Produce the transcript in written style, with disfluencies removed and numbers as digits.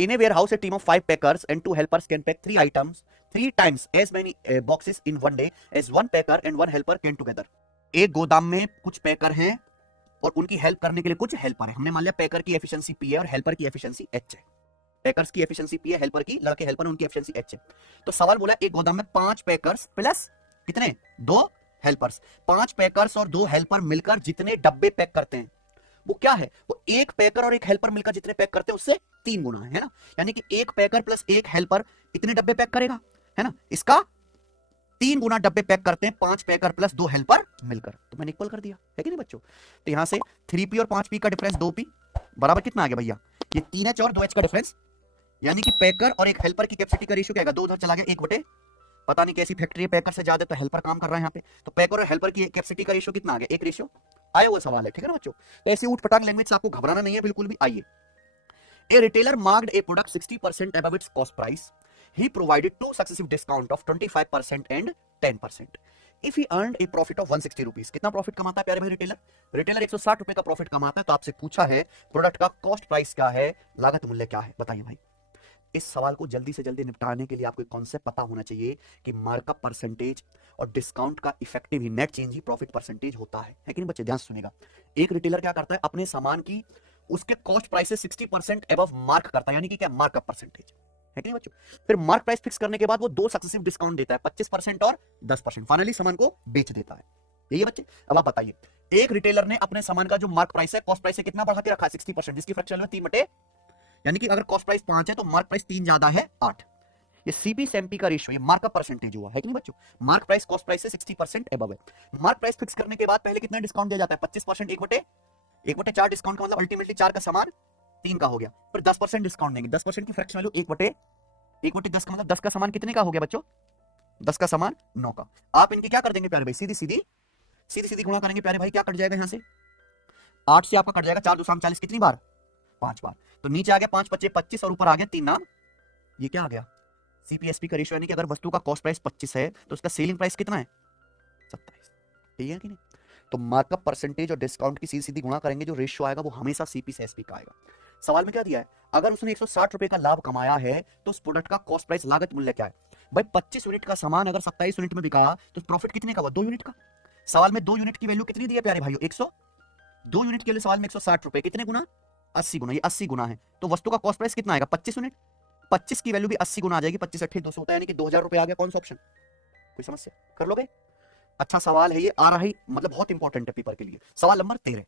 In a warehouse, a team of 5 packers and 2 helpers can pack 3 items 3 times as many boxes in one day as 1 packer and 1 helper can together. एक गोदाम में कुछ पैकर हैं और उनकी help करने के लिए कुछ हेल्पर है। हमने मान लिया पैकर की एफिशिएंसी P है और हेल्पर की एफिशिएंसी H है। पैकर्स की एफिशिएंसी P है, हेल्पर की, लड़के हेल्पर है, उनकी एफिशिएंसी H है। तो सवाल बोला एक गोदाम में 5 पैकर्स प्लस कितने 2 हेल्पर्स, 5 पैकर्स और 2 हेल्पर मिलकर जितने डब्बे पैक करते हैं वो क्या है, वो एक पैकर और एक हेल्पर मिलकर जितने पैक करते हैं उससे 3 गुना है ना। यानी कि एक पैकर प्लस एक हेल्पर इतने डब्बे पैक करेगा, है ना। इसका 3 गुना डब्बे पैक करते हैं 5 पैकर प्लस 2 हेल्पर मिलकर। तो मैंने इक्वल कर दिया है कि नहीं बच्चों। तो यहां से 3P और 5P का डिफरेंस 2P बराबर कितना आ गया भैया, ये 3H और 2H का डिफरेंस। यानी कि पैकर और एक हेल्पर की कैपेसिटी का रेशियो क्या है, 2 उधर चला गया 1 बटे, पता नहीं कैसी फैक्ट्री है, पैकर से ज्यादा तो हेल्पर काम कर रहा है यहाँ पे। तो पैकर और हेल्पर की कैपेसिटी का रेशियो कितना आ गया, 1 रेशियो आया हुआ सवाल है, ठीक है ना बच्चों। तो ऐसी उठ पटांग लैंग्वेज से आपको घबराना नहीं है बिल्कुल भी। आइए, ए retailer marked A product 60% above its cost price. He provided 2 successive discount of 25% and 10%. If he earned a profit of 160 rupees, कितना प्रॉफिट कमाता है प्यारे भाई रिटेलर, रिटेलर 160 रुपए का प्रॉफिट कमाता है। तो आपसे पूछा है प्रोडक्ट का कॉस्ट प्राइस क्या है, लागत मूल्य क्या है, बताइए भाई। इस सवाल को जल्दी से जल्दी निपटाने के लिए आपको एक कॉन्सेप्ट पता होना चाहिए कि मार्कअप परसेंटेज और डिस्काउंट का इफेक्टिव ही नेट चेंज ही प्रॉफिट परसेंटेज होता है कि नहीं बच्चे, ध्यान से सुनेगा। एक रिटेलर क्या करता है, अपने सामान की उसके कॉस्ट प्राइस से 60% एबव मार्क करता है, यानी कि क्या, मार्कअप परसेंटेज है कि नहीं बच्चों। फिर मार्क प्राइस फिक्स करने के बाद वो 2 सक्सेसिव डिस्काउंट देता है, 25% और 10%, फाइनली सामान को बेच देता है। यही है बच्चे। अब आप बताइए, एक रिटेलर ने अपने सामान का जो मार्क प्राइस है कॉस्ट प्राइस से कितना बढ़ा के रखा है, 60%, जिसकी फ्रैक्शन है 3 बटे, यानी कि अगर कॉस्ट प्राइस 5 है तो मार्क प्राइस 3 ज्यादा है 8। ये सीपी से एमपी का रेशियो, ये मार्कअप परसेंटेज हुआ है कि नहीं बच्चों। मार्क प्राइस कॉस्ट प्राइस से 60% एबव है। मार्क प्राइस फिक्स करने के बाद पहले कितना डिस्काउंट दिया जाता है, 25%, 1/4 डिस्काउंट का मतलब अल्टीमेटली 4 का सामान 3 का हो गया। फिर 10% डिस्काउंट देंगे, 10% की फ्रैक्शन वैल्यू 1/10 का मतलब 10 का सामान कितने का हो गया बच्चों, 10 का सामान 9 का। आप इनकी क्या कर देंगे प्यारे भाई, सीधी सीधी गुणा करेंगे प्यारे भाई, क्या कट जाएगा यहाँ से, 8 से आपका कट जाएगा 4 2 40, कितनी बार, 5 बार। तो नीचे आ गया 5 5 25 और ऊपर आ गया 3 नाम, ये क्या आ गया, सीपीएसपी का रेशियो। यानी कि अगर वस्तु का कॉस्ट प्राइस 25 है तो उसका सेलिंग प्राइस कितना है, 27, ठीक है कि नहीं। तो मार्कअप परसेंटेज और डिस्काउंट की सीधी सीधी गुणा करेंगे, जो रेशियो आएगा वो हमेशा सीपी से एसपी का आएगा। सवाल में क्या दिया है, अगर उसने 160 रुपए का लाभ कमाया है तो उस प्रोडक्ट का कॉस्ट प्राइस लागत मूल्य क्या है। भाई 25 यूनिट का सामान अगर 27 यूनिट में बिका तो प्रॉफिट कितने का हुआ, 2 यूनिट का। सवाल में 2 यूनिट की वैल्यू कितनी दी है प्यारे भाइयों, 100। 2 यूनिट के लिए सवाल में 160 रुपए, कितने गुना, 80 गुना, ये 80 गुना है। तो वस्तु का कॉस्ट प्राइस कितना आएगा, 25 यूनिट, 25 की वैल्यू भी 80 गुना आ जाएगी, 25 8 200 होता है, यानी कि 2000 रुपए आ गया। कौन सा ऑप्शन, कोई समस्या, कर लोगे। अच्छा सवाल है ये, आ रहा है, मतलब बहुत इंपॉर्टेंट है पेपर के लिए। सवाल नंबर 13,